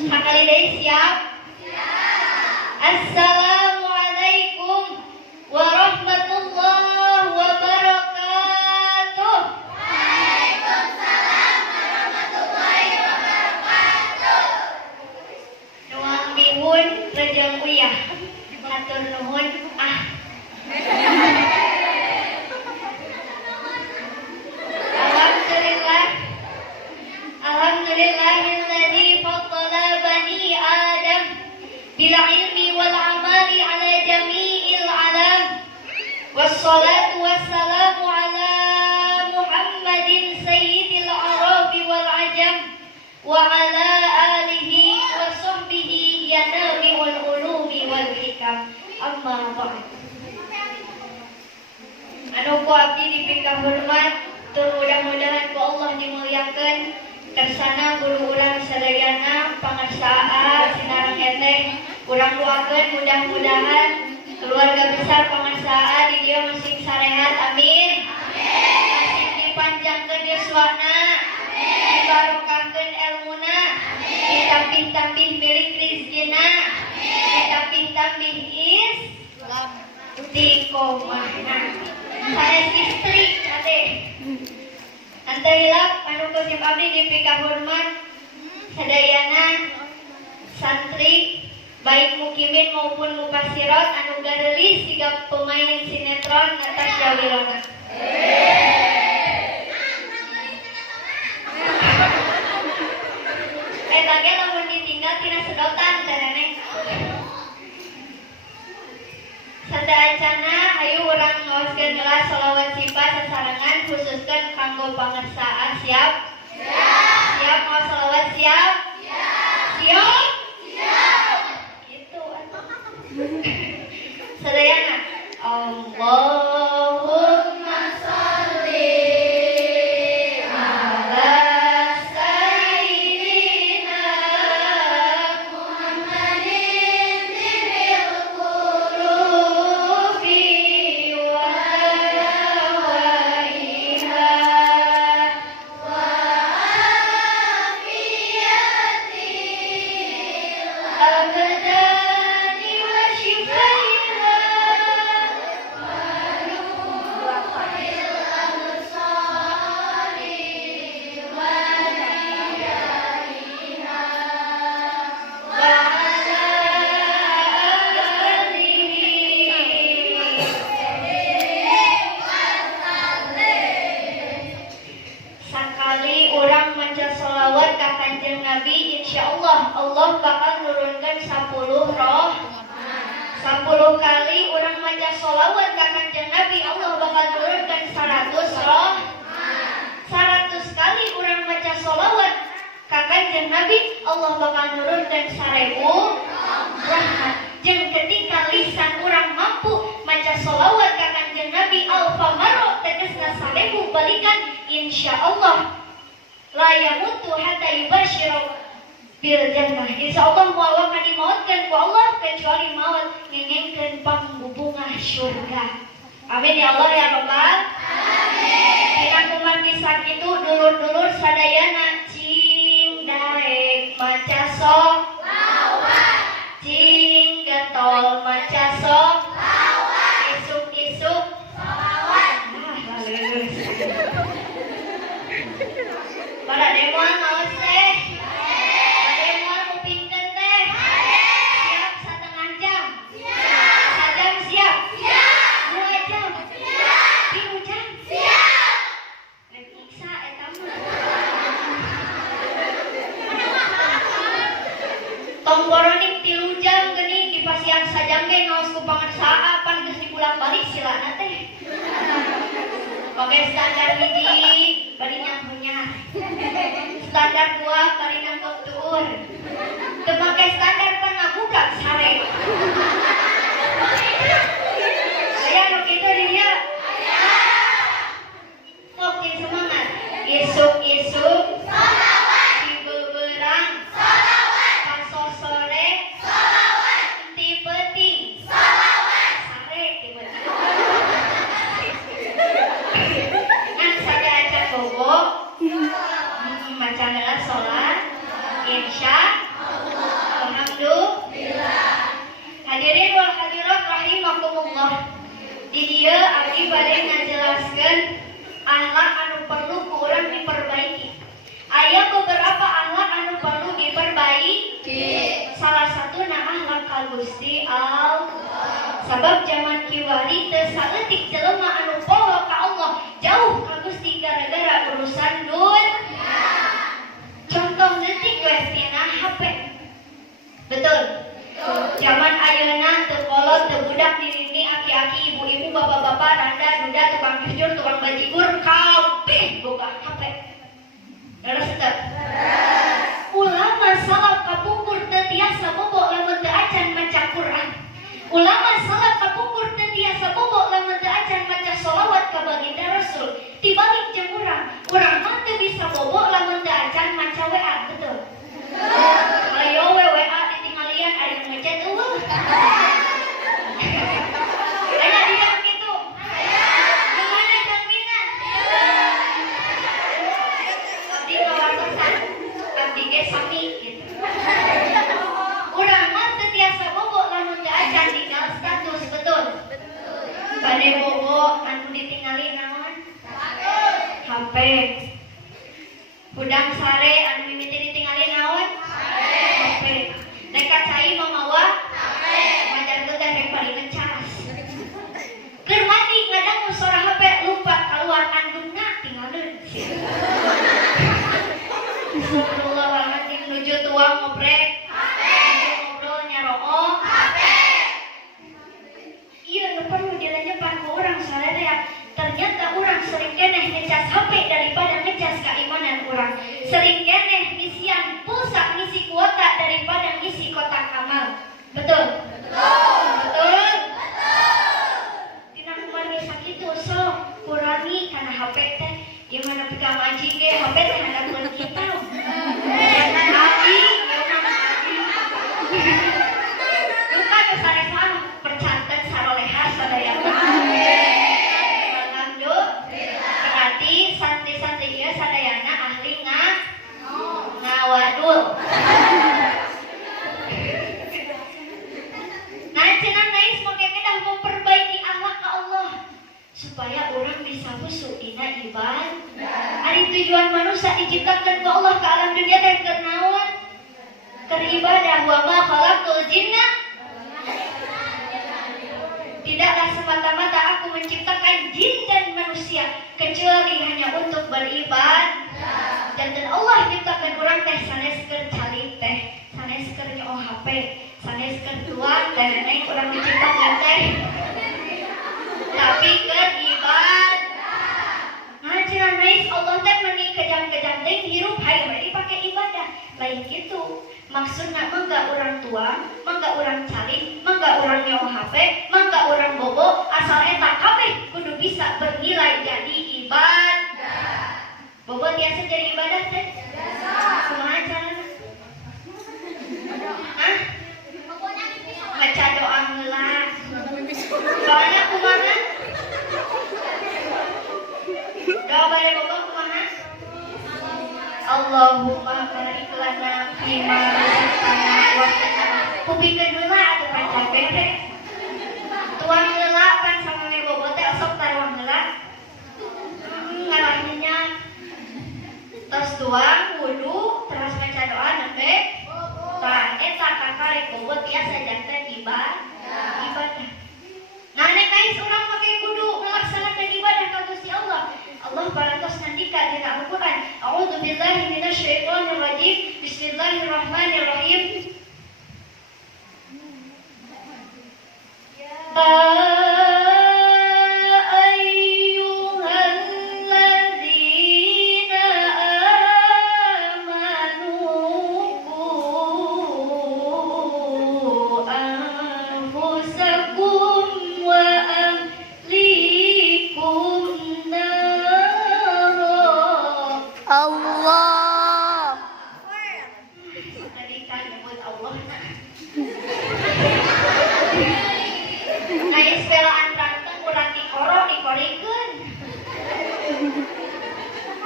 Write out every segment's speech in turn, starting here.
Sekali deh siap? Assalamualaikum warahmatullahi wabarakatuh. Waalaikumsalam warahmatullahi wabarakatuh. Nuang bihun rejeng uyah. Hatur nuhun Alhamdulillahilladzi faddala bani Adam bil ilmi wal amali ala jami'il alam. Wassalatu wassalamu ala Muhammadin sayyidil arabi wal ajam wa ala alihi wa sahbihi ya nabi'ul ulumi wal hikam. Amma ba'd. Anu ku abdi dipikah hormat, tur mudah-mudahan ku Allah dimuliakan kersana guru urang sadayana pangarsaa sinarang eteh. Urang doakeun mudah-mudahan keluarga besar pangarsaa di dieu masih sarehat, amin. Masih dipanjangkeun yuswana, dibarokahkeun elmuna, ditambih-tambih milik rizkina, ditambih-tambih istiqomahna. Saya istri ade. Ante hilap anu kusip abdi dipikah hormat sadayana santri baik mukimin maupun mupasirat anu gadelis siga pemain sinetron Natasha Wilona. Lagi lamun ditinggal tina sedotan terene. Sadayana ayo urang ngaoskeun gelas shalawat sifat sasarangan khususkeun kanggo pangarsaa. Siap? Siap mau shalawat siap? Siap? Gitu sadayana Allahumma sholli ala sayyidina Muhammadin bil qurufi wa dawaiha wa afiyatil abdani wa shifaiha wa nuril absari wa diyaiha wa ala alihi. Sakali orang maca sholawat ka Kanjeng Nabi, insyaallah Allah bakal nurunkan 10 roh. 10 kali orang maca sholawat ka Kanjeng Nabi, Allah bakal nurunkan 100 roh. 100 kali orang maca sholawat ka Kanjeng Nabi, Allah bakal nurunkan 1000 rahmat. Jeung ketika lisan orang mampu maca sholawat ka Kanjeng Nabi alfa marra tegasna 1000 balikan, insyaallah la yamutu hatta yubashiru bil jannah. Insyaallah moal akan dimautkeun ku Allah kecuali maut ngengengkeun pangbubungah surga. Amin ya Allah ya Rabbal alamin. Dina kumaha sakitu dulur-dulur sadayana cing daek maca sholawat, cing getol maca sholawat, isuk-isuk sholawat. Pada demoan naos teh? Demoan upingkeun teh? Siap setengah jam? Sajam siap? 2 jam? 3 jam? Rek nyiksa eta mah. Tong boronik 3 jam geuning dipasihan sajam ge ngaos ku pangarsaa pan geus dipulang-balik silana teh. Oke, standar hiji bari nyampunya. Standar 2 bari nangkep tuur. Teu make standar panabudak sare. Aya nu kitu di dieu? Sok jeung semangat. Isuk-isuk sholawat, dibeubeurang sholawat, pasosore sholawat, ti peuting sholawat, sare ti peuting. Ngan sada acan bobo maca heula salat insya Alhamdulillah. Hadirin wal hadirat rahimakumullah. Di dieu abdi bade ngajelaskeun akhlak anu perlu ku urang diperbaiki. Aya beberapa akhlak anu perlu diperbaiki. Salah satuna akhlak ka Gusti Allah. Sabab zaman kiwari teu saeutik jelema anu poho ka Allah, jauh ka Gusti gara-gara urusan dunya. Contoh detik we tina HP. Betul. Zaman ayeuna teu kolot, teu budak dirini aki-aki, ibu-ibu, bapak-bapak, randa, duda, tukang jujur, tukang bajigur, kabeh boga HP. Leres teu? Ulama salaf kapungkur teu tiasa bobo lamun teu acan maca Quran. Ulama salaf kapungkur teu tiasa bobo lamun teu acan maca sholawat ka baginda Rasul. Tibalik jeung urang mah teu bisa bobo lamun teu acan maca WA, betul? Ayo WA ditingalian aya nu ngechat eueuh. Aya dia begitu. Gimana Kang Mina? Abdi ngawartosan, abdi ge sami gitu. Urang mah teu tiasa bobo lamun teu acan tinggal status, betul? Bade bobo anu ditingali naon? HP. Budang sare anu mimiti ditingali naon? HP. Reka cai mamawa? HP. Ngajarkeun teh rek bari ngecas. Keur mandi ngadangu suara HP lupa kaluar andungna tinggalkeun. Astagfirullahaladzim nuju tuang ngobrek. HP. Ngobrol nyaroo. HP. Iya nu perlu dilanjepan ku urang saledea. Ternyata urang sering keneh ngecas HP daripada ngecas keimanan urang. Sering keneh ngisian pulsa ngisi kuota daripada ngisi kotak amal. Betul? Betul. Tina kumaha sakitu sok kurangi kana HP teh. Ieu mah nepi ka ngaji ge HP teh handakeun kita. Abi, duka nu sanesaan percanten saroleha sadayana. Berarti santri-santri ieu sadayana ahli ngawadul. Nah, cenah nais make kedah memperbaiki akhlak ka Allah supaya orang bisa khusyuk dina ibadah. Ari tujuan manusia diciptakeun ku Allah ka alam dunia teh keur naon? Keur ibadah. Wa ma khalaqtul jinna. Tidaklah semata-mata aku menciptakan jin dan manusia kecuali hanya untuk beribadah. Dan Allah ciptakan orang teh sanes keur calit teh, sanes keur nyoho HP, sanes keur tuan teh naik orang diciptakan teh. Tapi keur ibadah. Nah, cenah nais Allah teh meuni kejam-kejam teh hirup hayu we dipake ibadah. Lain kitu. Maksudna mangga orang tua, mangga orang calit, mangga orang nyawa HP, mangga orang bobo, asal eta kabeh kudu bisa bernilai jadi ibadah. Bobo tiasa jadi ibadah teh? Kumaha carana? Hah? Baca doa heula. Doanya kumaha? Doa bade bobo kumaha? Allahumma barik lana fima razaqtana wa qina. Kupikeun heula atuh pan capek teh. Tuang heula pan samane bobo teh sok taruang heula. Ngarahnya tos tuang wudu terus baca doa nembe. Tah eta kakare bobo tiasa janten ibadah. Nah nek kais urang make kudu melaksanakan ibadah ka Gusti Allah. Allah parantos nandika dina Al-Qur'an, a'udzu billahi minasyaitonir rajim. Bismillahirrahmanirrahim.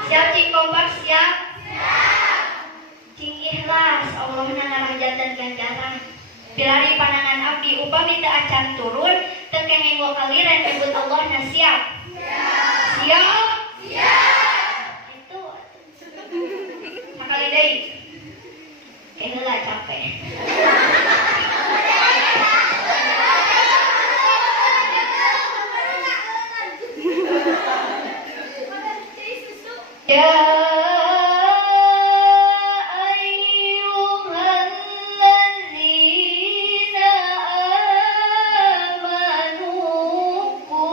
Siap cing kompak siap? Siap. Cing ikhlas. Allah narajat dan ganjaran. Bilari panangan abdi upami teu acan turun teu kenging kaliren nyebut Allah na siap. Siap. Itu sakali deui. Heula capek. Ya ayyuhalladzina amanu qu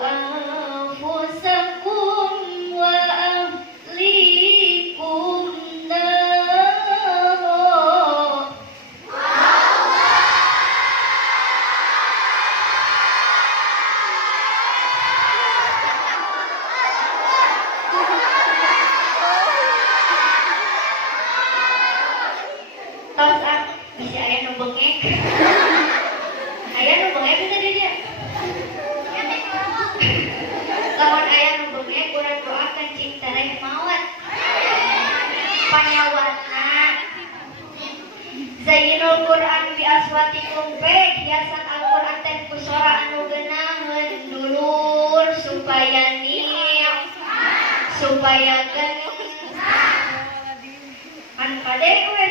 anfusakum wa ahlikum nara. Tos bisa aya nu bengek. Aya nu bengek itu dia. Lamun aya nu bengek urang doakeun cing tereh maot. Panyawatna Zainul Quran bi aswatikum hiasan Al-Quran teh ku sora anu geunaheun dulur supaya kan kade we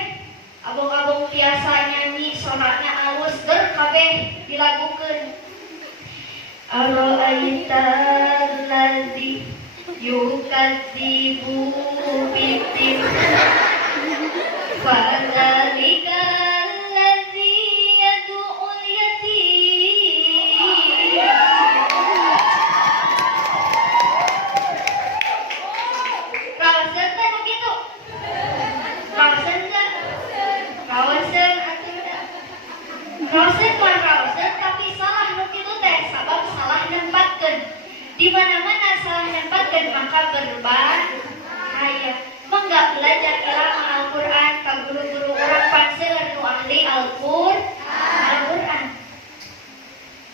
abong-abong biasa nyanyi soratna alus ger kabeh dilagukeun. Ara'aital ladzi yukadzibu biddin fadzalika alladzi yad'ul yatim. Kawasan teh begitu. Kawasan tapi salah nu kitu teh sabab salah nempatkeun. Di mana-mana salah nempatkeun maka berbahaya. Mangga belajar ilmu Al-Qur'an ka guru-guru urang panseueur nu ahli Al-Qur'an.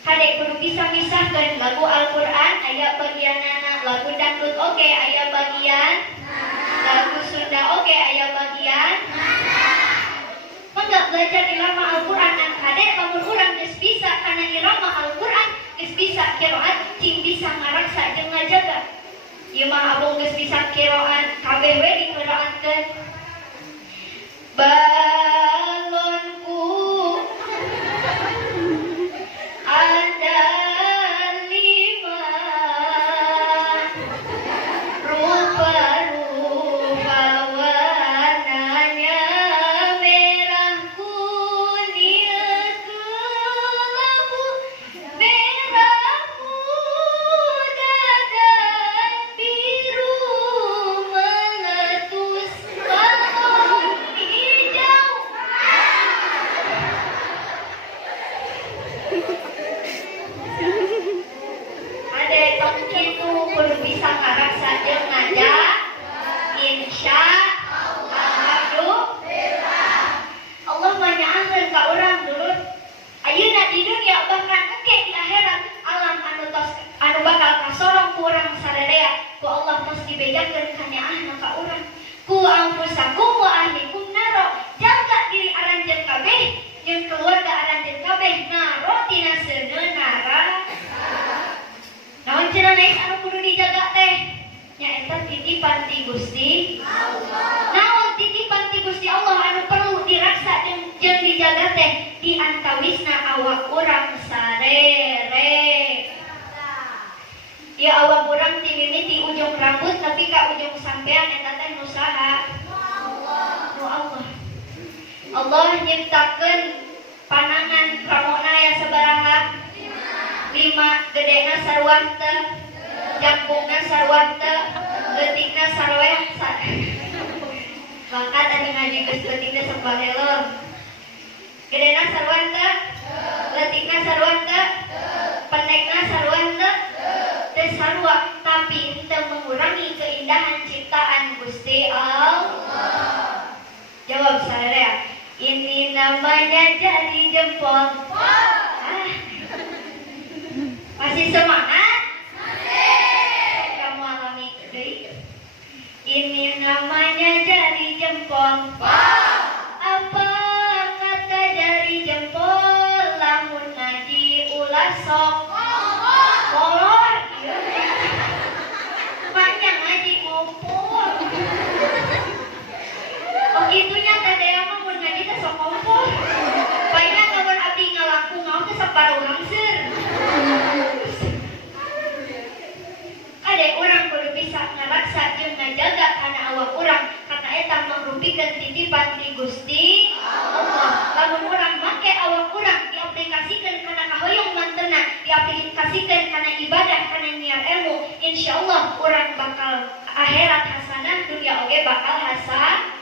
Kadek kudu bisa misahkeun lagu Al-Qur'an aya bagianana, lagu dangdut oge aya bagian, lagu Sunda oge aya bagian. Mangga belajar irama Al-Qur'an an kadek lamun urang geus bisa kana irama Al-Qur'an, geus bisa qiraat cing bisa ngaraksa jeung ngajaga. Ieu mah abong geus bisa qiraat kabeh we diqiraatkeun. Balonku ada 5 rupa-rupa warnanya merah kuning kelabu merah muda dan biru meletus balon hijau. Ade tong kitu kudu bisa ngaraksa jeung ngajak insya Allah mah nyaangkeun ka urang dulur. Ayeuna di dunia bahkan engke di akhirat alam anu bakal kasorong ku urang sarerea ku Allah tos dibejakeun ka nyaahna ka urang. Ku anfusakum wa ahlikum naro. Jaga diri aranjeun kabeh jeung keluarga aranjeun kabeh naro tina seuneun nara. Naon cenah naik anu kudu dijaga teh? Nyaeta titipan ti Gusti Allah. Naon titipan ti Gusti Allah anu perlu diraksa jeung dijaga teh? Di antawisna awak urang sarere. Ya awak urang ti mimiti ujung rambut tapi ka ujung sampean eta teh nu saha? Nu Allah. Allah nyiptakeun panangan pramona aya sabaraha? 5. Gedena sarua teu, jambungna sarua teu, leutikna sarweh. Bakat anu ngaji geus leutikna sabarelor. Gedena sarua teu, leutikna sarua teu, pendekna sarua teu, teu sarua tapi henteu mengurangi keindahan ciptaan Gusti Allah. Jawab saudara. Ini namanya jari jempol. Masih semangat? Masih. Kamu alami deui. Ini namanya jari jempol? Apa kata jari jempol? Lamun ngaji ulah sok molor. Maknya ngaji ngumpul. Oh gitunya teh mah mun ngaji teh sok ngumpul. Payah lamun abdi ngalaku mau teh saparuh hangseur. Ade urang kudu bisa ngaraksa jeung ngajaga kana awak urang karena eta mangrupikeun titipan ti Gusti Allah. Lamun urang make awak urang diaplikasikeun kana kahoyong mantenna, diaplikasikeun kana ibadah, kana nyiar ilmu, insyaallah urang bakal akhirat hasanah, dunia oge bakal hasanah.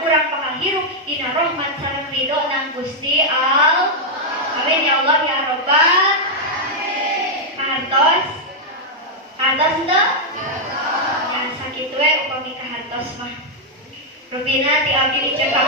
Urang bakal hirup dina rahmat sareng ridho nang Gusti Allah. Amin ya Allah ya Rabbal alamin. Hartos ente? Yang sakit we upami kahartos mah. Rupina ti abdi dicekak